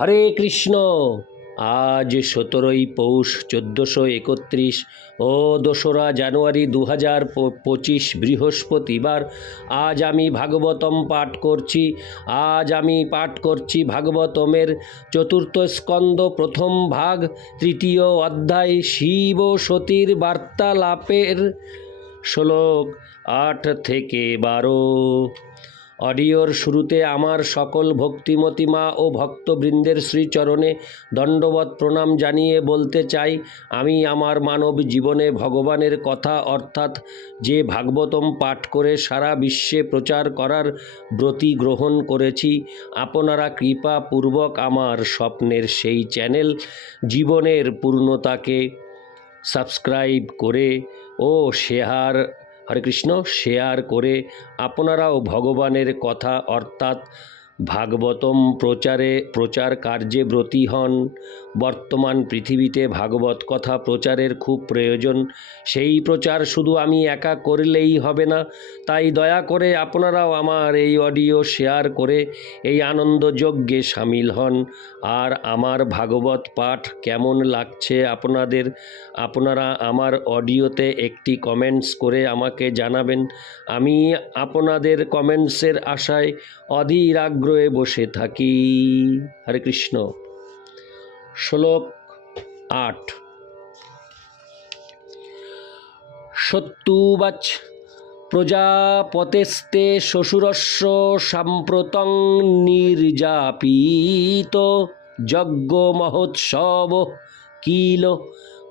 হরে কৃষ্ণ। আজ সতেরোই পৌষ চোদ্দোশো একত্রিশ ও দোসরা জানুয়ারি দু হাজার পঁচিশ বৃহস্পতিবার। আজ আমি ভাগবতম পাঠ করছি। আজ আমি পাঠ করছি ভাগবতমের চতুর্থ স্কন্দ প্রথম ভাগ, তৃতীয় অধ্যায় শিব সতীর বার্তালাপের শ্লোক আট থেকে বারো। অডিওর শুরুতে আমার সকল ভক্তিমতী মা ও ভক্তবৃন্দের শ্রীচরণে দণ্ডবত প্রণাম জানিয়ে বলতে চাই, আমি আমার মানব জীবনে ভগবানের কথা অর্থাৎ যে ভাগবতম পাঠ করে সারা বিশ্বে প্রচার করার ব্রতী গ্রহণ করেছি, আপনারা কৃপাপূর্বক আমার স্বপ্নের সেই চ্যানেল জীবনের পূর্ণতাকে সাবস্ক্রাইব করে ও শেয়ার হরে কৃষ্ণ শেয়ার করে আপনারাও ভগবানের কথা অর্থাৎ ভাগবতম প্রচারে প্রচার কার্যে ব্রতী হন। বর্তমান পৃথিবীতে ভাগবত কথা প্রচারের খুব প্রয়োজন। সেই প্রচার শুধু আমি একা করলেই হবে না। তাই দয়া করে আপনারাও আমার এই অডিও শেয়ার করে এই আনন্দযজ্ঞে সামিল হন। আর আমার ভাগবত পাঠ কেমন লাগছে আপনাদের, আপনারা আমার অডিওতে একটি কমেন্টস করে আমাকে জানাবেন। আমি আপনাদের কমেন্টসের আশায় অধীর আগ্রহে বসে থাকি। হরে কৃষ্ণ। শ্লোক আট। সত্যুবাচ প্রজাপতেস্তে শ্বশুরস্য সাম্প্রতং নির্যাপিত যজ্ঞ মহোৎসব কিল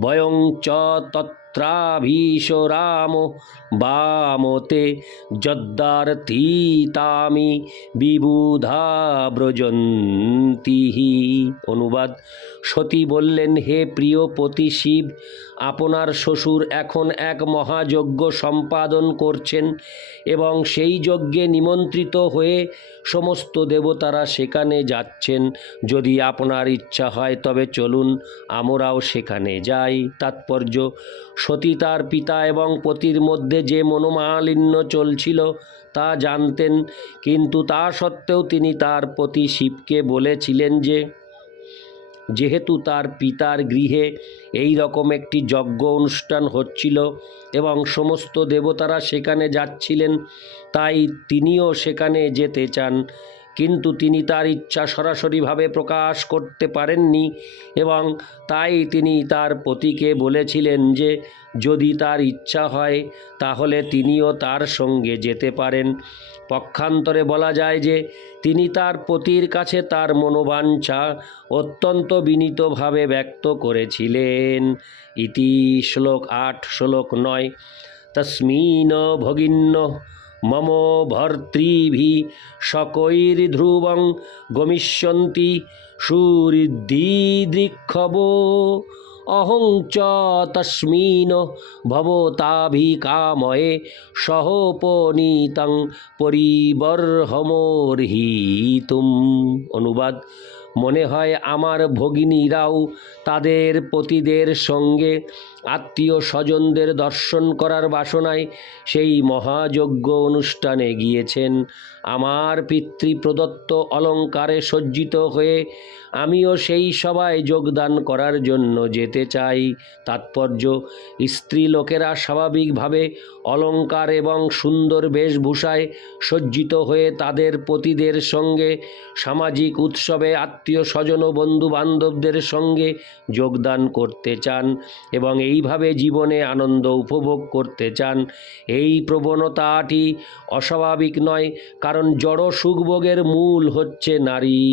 বয়ং চ তত্রাভীশরাম বামতে যদ্দার্থিতামি বিবুধা ব্রজন্তি অনুবাদ। সতী বললেন, হে প্রিয় পতি শিব, আপনার শ্বশুর এখন এক মহাযজ্ঞ সম্পাদন করছেন এবং সেই যজ্ঞে নিমন্ত্রিত হয়ে সমস্ত দেবতারা সেখানে যাচ্ছেন। যদি আপনার ইচ্ছা হয়, তবে চলুন, আমরাও সেখানে যাই। তাৎপর্য, সতী তার পিতা এবং পতির মধ্যে যে মনোমালিন্য চলছিল তা জানতেন, কিন্তু তা সত্ত্বেও তিনি তার পতি শিবকে বলেছিলেন যে যেহেতু তার পিতার গৃহে এই রকম একটি যজ্ঞ অনুষ্ঠান হচ্ছিল এবং সমস্ত দেবতারা সেখানে যাচ্ছিলেন, তাই তিনিও সেখানে যেতে চান। কিন্তু তিনি তার ইচ্ছা সরাসরিভাবে প্রকাশ করতে পারেননি এবং তাই তিনি তার পতিকে বলেছিলেন যে, যদি তার ইচ্ছা হয়, তাহলে তিনিও তার সঙ্গে যেতে পারেন। পক্ষান্তরে বলা যায় যে, তিনি তার পতির কাছে তার মনোবাঞ্ছা অত্যন্ত বিনীতভাবে ব্যক্ত করেছিলেন। ইতি শ্লোক আট, শ্লোক নয়, তস্মিন ভগিন্য মম ভর্তৃভি শকৈর্ধ্রুবং গমিষ্যন্তি সুরিদ্ধিদৃক্ষব অহং চ তস্মিন ভবতাভিকাময়ে সহোপনীতং পরিবর্হমর্হিতুম অনুবাদ মনে হয় আমার ভগিনীরাও তাদের পতিদের সঙ্গে আত্মীয় স্বজনদের দর্শন করার বাসনায় সেই মহাযজ্ঞ অনুষ্ঠানে গিয়েছেন। আমার পিতৃপ্রদত্ত অলঙ্কারে সজ্জিত হয়ে আমিও সেই সভায় যোগদান করার জন্য যেতে চাই। তাৎপর্য, স্ত্রী লোকেরা স্বাভাবিকভাবে অলঙ্কার এবং সুন্দর বেশভূষায় সজ্জিত হয়ে তাদের পতিদের সঙ্গে, সামাজিক উৎসবে আত্মীয় স্বজন ও বন্ধু বান্ধবদের সঙ্গে যোগদান করতে চান এবং এইভাবে জীবনে আনন্দ উপভোগ করতে চান। এই প্রবণতাটি অস্বাভাবিক নয়, কারণ জড় সুখভোগের মূল হচ্ছে নারী।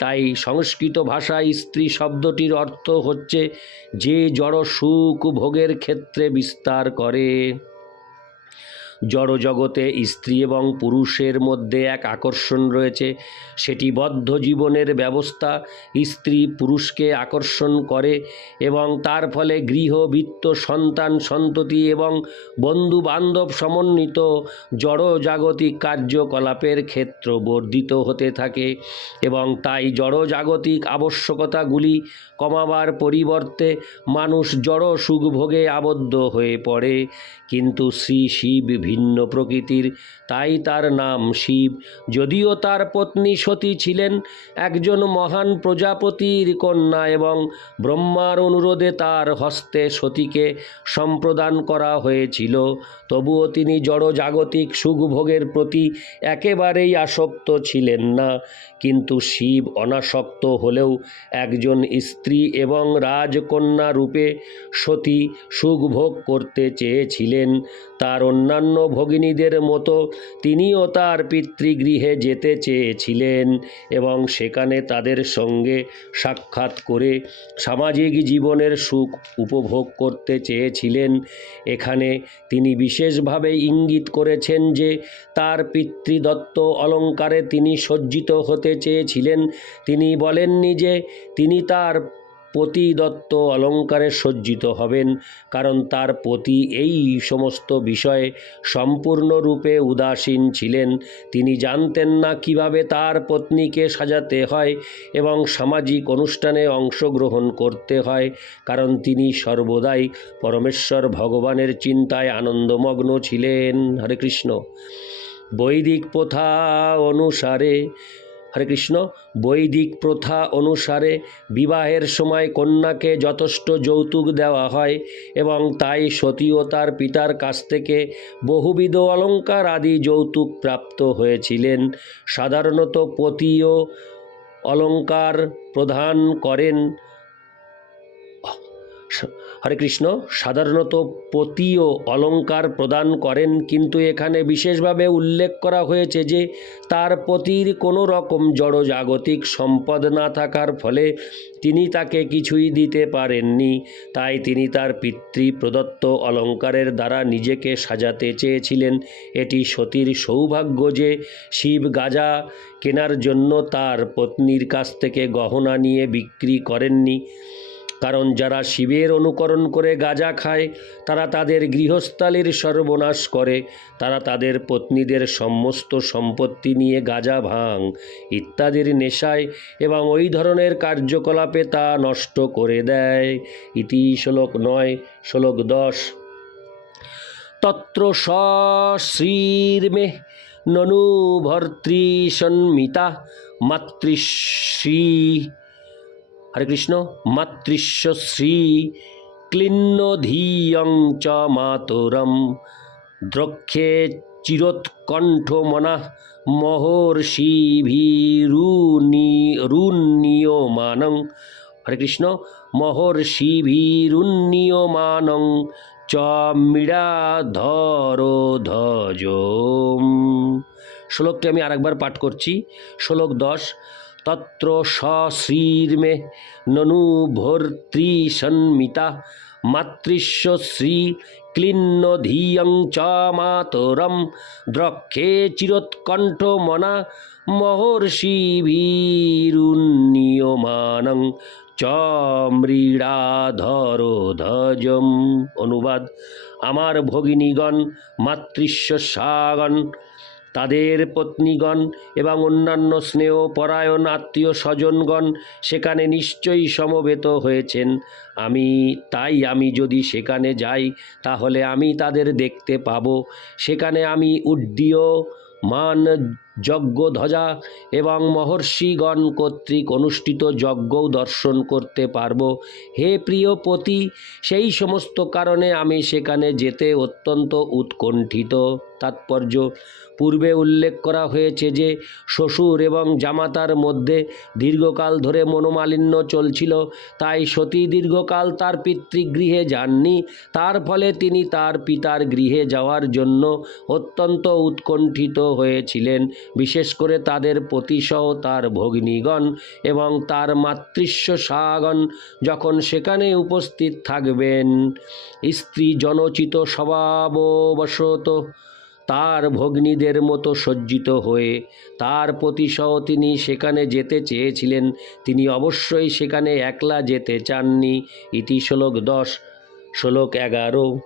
তাই সংস্কৃত ভাষায় স্ত্রী শব্দটির অর্থ হচ্ছে যে জড় সুখ ভোগের ক্ষেত্রে বিস্তার করে। জড়জগতে স্ত্রী এবং পুরুষের মধ্যে এক আকর্ষণ রয়েছে। সেটি বদ্ধ জীবনের ব্যবস্থা। স্ত্রী পুরুষকে আকর্ষণ করে এবং তার ফলে গৃহ, বৃত্ত, সন্তান, সন্ততি এবং বন্ধু বান্ধব সমন্বিত জড়জাগতিক কার্যকলাপের ক্ষেত্র বর্ধিত হতে থাকে এবং তাই জড়জাগতিক আবশ্যকতাগুলি কমাবার পরিবর্তে মানুষ জড় সুখভোগে আবদ্ধ হয়ে পড়ে। কিন্তু শ্রী শিব ভিন্ন প্রকৃতির, তাই তার নাম শিব। যদিও তার পত্নী সতী ছিলেন একজন মহান প্রজাপতির কন্যা এবং ব্রহ্মার অনুরোধে তার হস্তে সতীকে সম্প্রদান করা হয়েছিল, তবুও তিনি জড়জাগতিক সুখভোগের প্রতি একেবারেই আসক্ত ছিলেন না। কিন্তু শিব অনাসক্ত হলেও একজন স্ত্রী এবং রাজকন্যা রূপে সতী সুখভোগ করতে চেয়েছিলেন। তার অন্যান্য ভগিনীদের মতো তিনিও তার পিতৃগৃহে যেতে চেয়েছিলেন এবং সেখানে তাদের সঙ্গে সাক্ষাৎ করে সামাজিক জীবনের সুখ উপভোগ করতে চেয়েছিলেন। এখানে তিনি বিশেষভাবে ইঙ্গিত করেছেন যে তার পিতৃদত্ত অলঙ্কারে তিনি সজ্জিত হতে চেয়েছিলেন। তিনি বলেননি যে তিনি তার পতি দত্ত অলঙ্কারে সজ্জিত হবেন, কারণ তার পতি এই সমস্ত বিষয়ে সম্পূর্ণরূপে উদাসীন ছিলেন। তিনি জানতেন না কীভাবে তার পত্নীকে সাজাতে হয় এবং সামাজিক অনুষ্ঠানে অংশগ্রহণ করতে হয়, কারণ তিনি সর্বদাই পরমেশ্বর ভগবানের চিন্তায় আনন্দমগ্ন ছিলেন। হরে কৃষ্ণ। বৈদিক প্রথা অনুসারে হরে কৃষ্ণ। বৈদিক প্রথা অনুসারে বিবাহের সময় কন্যাকে যথেষ্ট যৌতুক দেওয়া হয় এবং তাই সতী তার পিতার কাছ থেকে বহুবিধ অলঙ্কার আদি যৌতুক প্রাপ্ত হয়েছিলেন। সাধারণত পতিও অলঙ্কার প্রদান করেন। হরে কৃষ্ণ। সাধারণত পতিও অলঙ্কার প্রদান করেন, কিন্তু এখানে বিশেষভাবে উল্লেখ করা হয়েছে যে তার পতির কোনো রকম জড়জাগতিক সম্পদ না থাকার ফলে তিনি তাকে কিছুই দিতে পারেননি। তাই তিনি তার পিতৃ প্রদত্ত অলঙ্কারের দ্বারা নিজেকে সাজাতে চেয়েছিলেন। এটি সতীর সৌভাগ্য যে শিব গাজা কেনার জন্য তার পত্নীর কাছ থেকে গহনা নিয়ে বিক্রি করেননি। কারণ যারা শিবের অনুকরণ করে গাঁজা খায়, তারা তাদের গৃহস্থালির সর্বনাশ করে। তারা তাদের পত্নীদের সমস্ত সম্পত্তি নিয়ে গাঁজা ভাঙ, ইত্যাদির নেশায় এবং ওই ধরনের কার্যকলাপে তা নষ্ট করে দেয়। ইতি শ্লোক নয়, শ্লোক দশ। তত্র শ্রীর্মে ননু ভর্তৃসন্মিতা মাতৃশ্রী হরে কৃষ্ণ। মাতৃস্ব শ্রী ক্লিন্নধীয়ং চ মাতরম। দ্রক্ষে চিরোৎকণ্ঠমনা মহর্ষিভীরুনীয়মানং হরে কৃষ্ণ। মহর্ষিভীরুন্নীয়মানং চ মীড়াধরোধজ শ্লোকটি আমি আরেকবার পাঠ করছি। শ্লোক দশ। তত্র সশ্রীর্মে ননু ভর্তৃসন্মিতা মাতৃস্ব শ্রী ক্লিন্নধীয়ং চ মাতরম, দ্রক্ষে চিরোৎকণ্ঠ মনা মহর্ষিভীরুন্নীয়মানং চ মৃড়াধরোধজম অনুবাদ। আমার ভগিনীগণ মাতৃস্ব সাগণ তাদের পত্নীগণ এবং অন্যান্য স্নেহ পরায়ণ আত্মীয় স্বজনগণ সেখানে নিশ্চয়ই সমবেত হয়েছেন। আমি, তাই আমি যদি সেখানে যাই, তাহলে আমি তাদের দেখতে পাব। সেখানে আমি উড্ডীয়, মান যজ্ঞধ্বজা এবং মহর্ষিগণ কর্তৃক অনুষ্ঠিত যজ্ঞও দর্শন করতে পারব। হে প্রিয় পতি, সেই সমস্ত কারণে আমি সেখানে যেতে অত্যন্ত উৎকণ্ঠিত। তাৎপর্য পূর্বে উল্লেখ করা হয়েছে যে শ্বশুর এবং জামাতার মধ্যে দীর্ঘকাল ধরে মনোমালিন্য চলছিল, তাই সতী দীর্ঘকাল তার পিতৃগৃহে যাননি। তার ফলে তিনি তার পিতার গৃহে যাওয়ার জন্য অত্যন্ত উৎকণ্ঠিত হয়েছিলেন। বিশেষ করে তাদের পতিসহ তার ভগ্নীগণ এবং তার মাতৃস্ব সাগণ যখন সেখানে উপস্থিত থাকবেন। স্ত্রী জনচিত স্বভাববশত তার ভগ্নীদের মতো সজ্জিত হয়ে তার প্রতিসহ তিনি সেখানে যেতে চেয়েছিলেন। তিনি অবশ্যই সেখানে একলা যেতে চাননি। ইতি শ্লোক দশ, শ্লোক এগারো।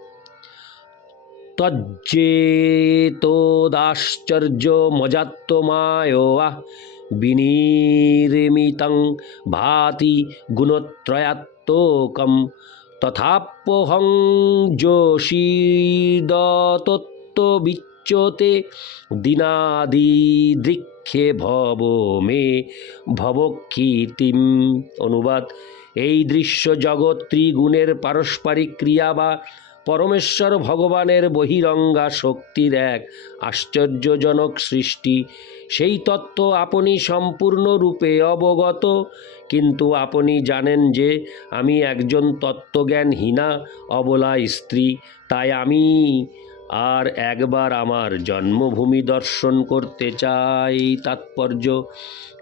তজ্জেতোদাশ্চর্য মজাত্তমায়োয়া বিনির্মিতং ভাতি গুণত্রয়াত্মকম তথাপ্যহং যোষীদত চিত্ত বিচ্যতে দিনাদি দৃক্ষে ভব মে ভবকীর্তিম অনুবাদ। এই দৃশ্য জগৎ ত্রিগুণের পারস্পরিক ক্রিয়া বা পরমেশ্বর ভগবানের বহিরঙ্গা শক্তির এক আশ্চর্যজনক সৃষ্টি। সেই তত্ত্ব আপনি সম্পূর্ণরূপে অবগত, কিন্তু আপনি জানেন যে আমি একজন তত্ত্বজ্ঞানহীনা, অবলা স্ত্রী, তাই আমি আর একবার আমার জন্মভূমি দর্শন করতে চাই। তাৎপর্য,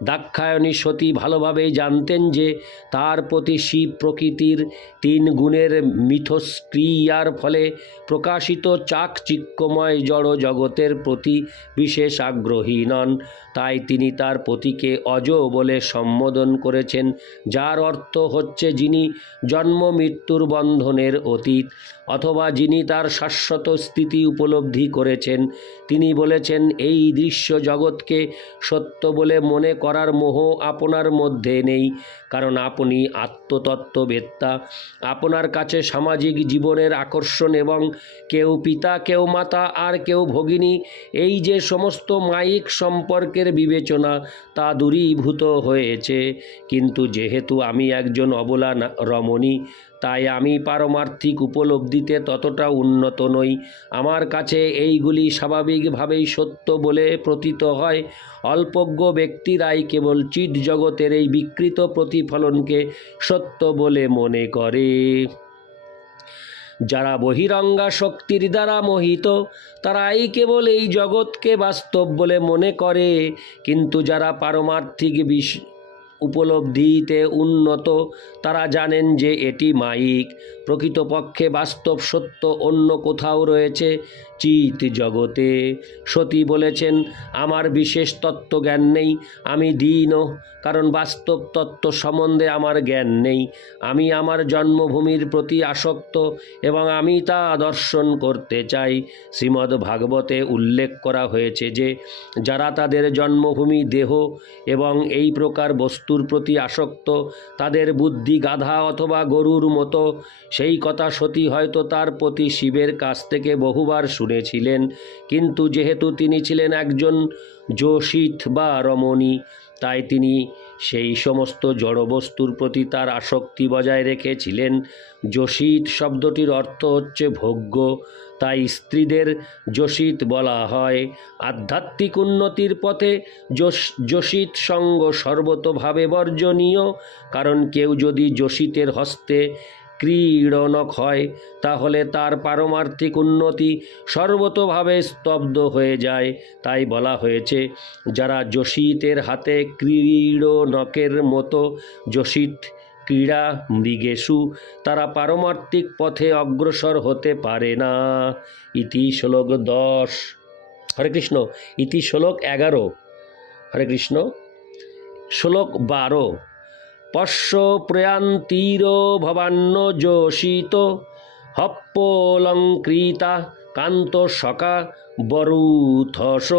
দাক্ষায়ণী সতী ভালোভাবেই জানতেন যে তার প্রতি শিব প্রকৃতির তিন গুণের মিথস্ক্রিয়ার ফলে প্রকাশিত চাকচিক্যময় জড় জগতের প্রতি বিশেষ আগ্রহী নন। তাই তিনি তার পতিকে অজ বলে সম্বোধন করেছেন, যার অর্থ হচ্ছে যিনি জন্ম মৃত্যুর বন্ধনের অতীত, অথবা যিনি তার শাশ্বত স্থিতি উপলব্ধি করেছেন। তিনি বলেছেন, এই দৃশ্য জগৎকে সত্য বলে মনে করার মোহ আপনার মধ্যে নেই, কারণ আপনি আত্মতত্ত্ববেত্তা। আপনার কাছে সামাজিক জীবনের আকর্ষণ এবং কেউ পিতা, কেউ মাতা আর কেউ ভগিনী, এই যে সমস্ত মায়িক সম্পর্কের বিবেচনা, তা দূরীভূত হয়েছে। কিন্তু যেহেতু আমি একজন অবলা রমণী তাই আমি পারমার্থিক উপলব্ধিতে ততটা উন্নত নই। আমার কাছে এইগুলি স্বাভাবিকভাবেই সত্য বলে প্রতীত হয়। অল্পজ্ঞ ব্যক্তিরাই কেবল চিট জগতের এই বিকৃত প্রতিফলনকে সত্য বলে মনে করে। যারা বহিরঙ্গা শক্তির দ্বারা মোহিত, তারাই কেবল এই জগৎকে বাস্তব বলে মনে করে। কিন্তু যারা পারমার্থিক বিষ উপলব্ধিতে উন্নত। তারা জানেন যে এটি মায়িক প্রকৃতপক্ষে বাস্তব সত্য অন্য কোথাও রয়েছে। চিত জগতে সতী বলেছেন, আমার বিশেষ তত্ত্বজ্ঞান নেই, আমি দীনও কারণ বাস্তব তত্ত্ব সম্বন্ধে আমার জ্ঞান নেই। আমি আমার জন্মভূমির প্রতি আসক্ত এবং আমি তা দর্শন করতে চাই। শ্রীমদ্ ভাগবতে উল্লেখ করা হয়েছে যে, যারা তাদের জন্মভূমি দেহ এবং এই প্রকার বস্তুর প্রতি আসক্ত, তাদের বুদ্ধি গাধা অথবা গরুর মতো সেই কথা সতী হয়তো তার প্রতি শিবের কাছ থেকে বহুবার শুনেছিলেন, কিন্তু যেহেতু তিনি ছিলেন একজন যোশিত বা রমণী, তাই তিনি সেই সমস্ত জড়বস্তুর প্রতি তার আসক্তি বজায় রেখেছিলেন। যোশিত শব্দটির অর্থ হচ্ছে ভোগ্য, তাই স্ত্রীদের যোশিত বলা হয়। আধ্যাত্মিক উন্নতির পথে যোশ- যোশিত সঙ্গ সর্বতোভাবে বর্জনীয়, কারণ কেউ যদি যোশিতের হস্তে ক্রীড়নক হয়, তাহলে তার পারমার্থিক উন্নতি সর্বতোভাবে স্তব্ধ হয়ে যায়, তাই বলা হয়েছে, যারা যোশিতের হাতে ক্রীড়নকের মতো যোশিত ক্রীড়া মৃগেশু, তারা পারমার্থিক পথে অগ্রসর হতে পারে না। ইতি শ্লোক দশ। হরে কৃষ্ণ, ইতি শ্লোক এগারো। হরে কৃষ্ণ, শ্লোক বারো। পশ্য প্রয়ান্তীর ভবান্ন যোষিত হপ্পলঙ্কৃতা কান্ত সকা বরুথস,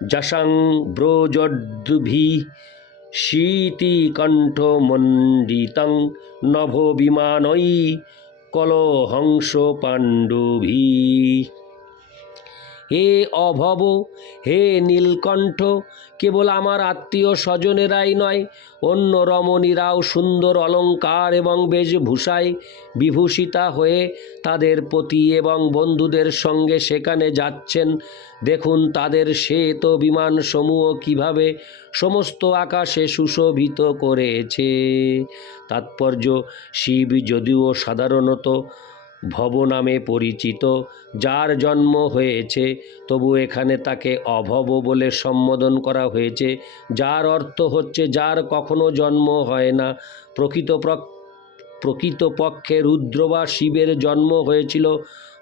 যশাং ব্রজদ্ভি শীতিকণ্ঠমণ্ডিতং নভ বিমানৈ কলহংস পাণ্ডুভি। হে অভব, হে নীলকণ্ঠ, কেবল আমার আত্মীয় স্বজনেরাই নয়, অন্য রমণীরাও সুন্দর অলঙ্কার এবং বেশভূষায় বিভূষিতা হয়ে তাদের পতি এবং বন্ধুদের সঙ্গে সেখানে যাচ্ছেন। দেখুন তাদের শ্বেত বিমান সমূহ কীভাবে সমস্ত আকাশে সুশোভিত করেছে। তাৎপর্য শিব যদিও সাধারণত ভব নামে পরিচিত, যার জন্ম হয়েছে, তবু এখানে তাকে অভব বলে সম্বোধন করা হয়েছে, যার অর্থ হচ্ছে যার কখনো জন্ম হয় না। প্রকৃত প্র- প্রকৃতপক্ষে রুদ্র বা শিবের জন্ম হয়েছিল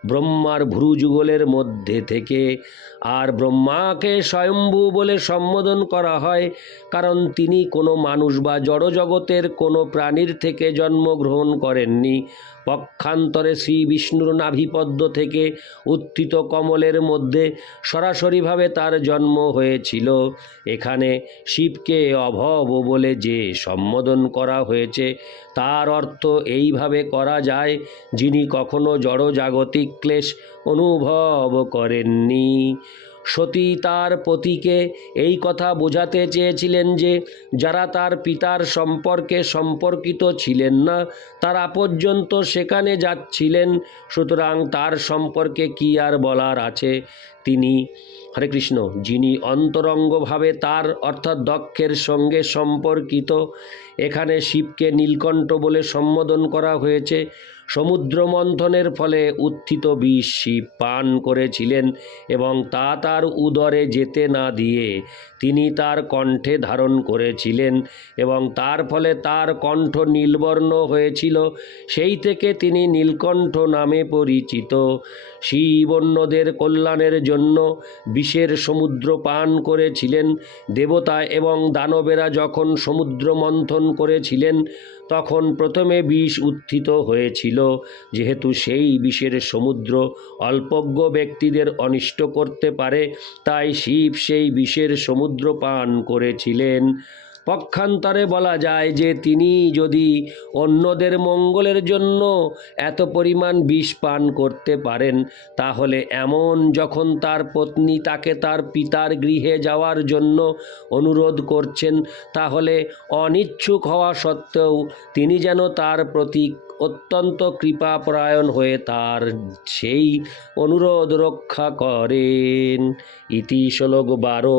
ব্রহ্মার ভ্রুযুগলের মধ্যে থেকে। আর ব্রহ্মাকে স্বয়ম্ভু বলে সম্বোধন করা হয়, কারণ তিনি কোনো মানুষ বা জড়জগতের কোনো প্রাণীর থেকে জন্মগ্রহণ করেননি। পক্ষান্তরে শ্রী বিষ্ণুর নাভিপদ্ম থেকে উত্থিত কমলের মধ্যে সরাসরিভাবে তার জন্ম হয়েছিল। এখানে শিবকে অভব বলে যে সম্বোধন করা হয়েছে, তার অর্থ এইভাবে করা যায় যিনি কখনো জড়জাগতিক নিক্লেশ অনুভব করেননি। সতী তার পতিকে এই কথা বোঝাতে চেয়েছিলেন যে, যারা তার পিতার সম্পর্কে সম্পর্কিত ছিলেন না, তারা পর্যন্ত সেখানে যাচ্ছিলেন। সুতরাং তার সম্পর্কে কি আর বলার আছে? তিনি, হরে কৃষ্ণ, যিনি অন্তরঙ্গভাবে তার অর্থাৎ দক্ষের সঙ্গে সম্পর্কিত, এখানে শিবকে নীলকণ্ঠ বলে সম্বোধন করা হয়েছে। সমুদ্র মন্থনের ফলে উত্থিত বিষ শিব পান করেছিলেন এবং তা তার উদরে যেতে না দিয়ে তিনি তার কণ্ঠে ধারণ করেছিলেন এবং তার ফলে তার কণ্ঠ নীলবর্ণ হয়েছিল। সেই থেকে তিনি নীলকণ্ঠ নামে পরিচিত। শিব অন্যদের কল্যাণের জন্য বিষের সমুদ্র পান করেছিলেন। দেবতা এবং দানবেরা যখন সমুদ্র মন্থন করেছিলেন তখন প্রথমে বিষ উত্থিত হয়েছিল, যেহেতু সেই বিষের সমুদ্র অল্পজ্ঞ ব্যক্তিদের অনিষ্ট করতে পারে, তাই শিব সেই বিষের সমুদ্র পান করেছিলেন। পক্ষান্তরে বলা যায় যে তিনি যদি অন্যদের মঙ্গলের জন্য এত পরিমাণ বিষ পান করতে পারেন, তাহলে এমন যখন তার পত্নী তাকে তার পিতার গৃহে যাওয়ার জন্য অনুরোধ করছেন, তাহলে অনিচ্ছুক হওয়া সত্ত্বেও তিনি যেন তার প্রতি অত্যন্ত কৃপাপরায়ণ হয়ে তার সেই অনুরোধ রক্ষা করেন। ইতি শ্লোক বারো।